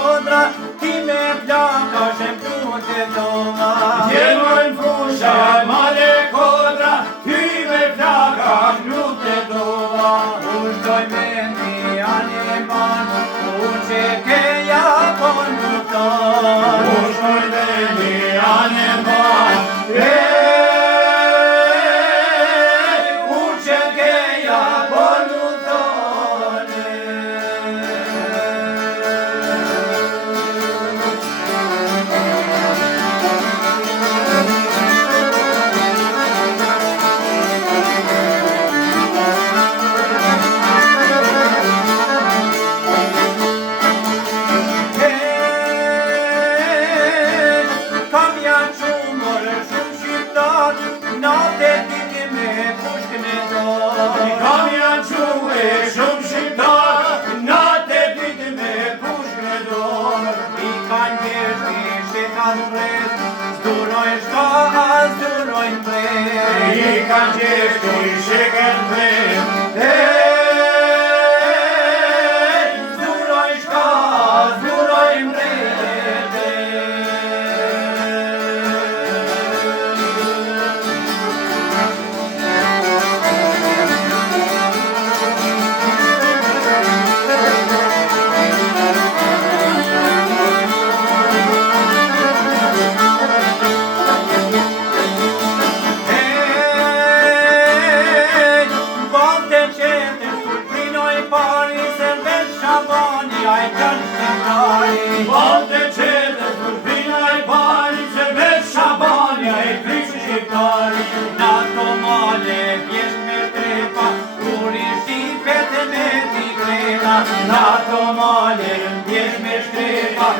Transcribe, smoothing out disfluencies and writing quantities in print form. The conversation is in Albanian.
kodra, ti me plaka shemtu të toma. Djelojnë fusha, male kodra, ty me plaka shemtu të toma. Ushtoj me një anë banë, që keja kon lufton. Ushtoj me një anë banë, Zdurojnë shka, zdurojnë bre. I kanë gjeshtu i shekën bre. Zdurojnë shka, zdurojnë bre. Volte qede kurpina I pari, se veç Shabania I krishë shqiptari. Na to male pjesht me strepa, kur I shifet e me t'i krena. Na to male pjesht me strepa,